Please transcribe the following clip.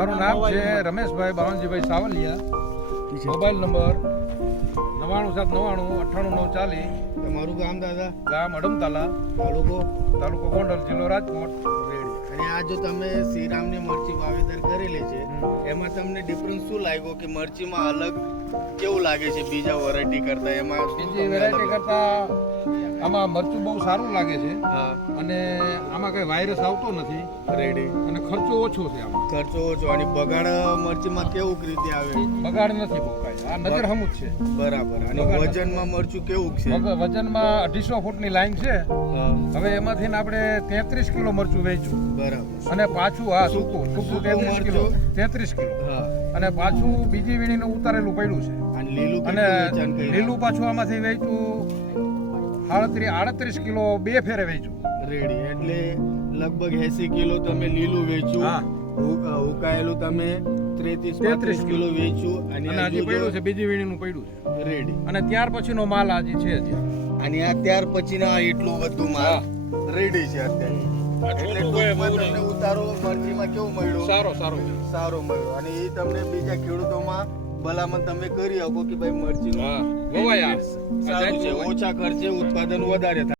મારું નામ છે રમેશભાઈ બાવનજીભાઈ સાવલિયા. Mobile number 9799989940. તમારું ગામ દાદા? ગામ અડમતાલા, તાલુકો ગોંડલ, જિલ્લો રાજકોટ. અને આ જો તમે શ્રીરામની મરચી વાવેતર કરેલી છે એમાં તમને ડિફરન્સ શું લાગ્યો કે મરચીમાં અલગ કેવું લાગે છે બીજા વેરાયટી કરતા? એમાં બીજી વેરાયટી કરતા આમાં મરચું બહુ સારું લાગે છે હા અને આમાં કઈ વાયરસ આવતો નથી રેડી. અને ખર્ચો ઓછો છે. આમાં ખર્ચો ઓછો અને બગાડ મરચીમાં કેવું રીતે આવે? બગાડ નથી બહુ કાંઈ. આ નજર હમું જ છે. બરાબર. અને વજનમાં મરચું કેવું છે? વજનમાં 250 ફૂટની લાઈન છે. હા હવે એમાંથી આપણે 33 કિલો મરચું વેચ્યું બરાબર. અને પાછું સૂકું 33 કિલો 33 કિલો હા અને પાછું બીજી વીણીનું ઉતારેલું પડ્યું છે. અને લીલું અને કેટલું વેચાણ કર્યું? લીલું પાછું આમાંથી વેચ્યું 38 કિલો 2 ફેરે વેચ્યું. રેડી. એટલે લગભગ 80 કિલો તમે લીલું વેચ્યું. હા. ઉકાયેલું તમે 33 કિલો વેચ્યું. અને હજી પડ્યું છે, બીજી વીણીનું પડ્યું છે. રેડી. અને ત્યાર પછીનો માલ હજી છે હજી. અને આ ત્યાર પછીના એટલું બધું માલ રેડી છે અત્યારે. એટલે ટૂંકમાં તમને ઉતારો મરચીમાં કેવું મળ્યું? સારો મળ્યો. અને એ તમને બીજા ખેડૂતોમાં ભલામણ તમે કરી શકો કે ભાઈ મરચીનું વવાયા સારું છે, ઓછા ખર્ચે ઉત્પાદન વધારે થાય.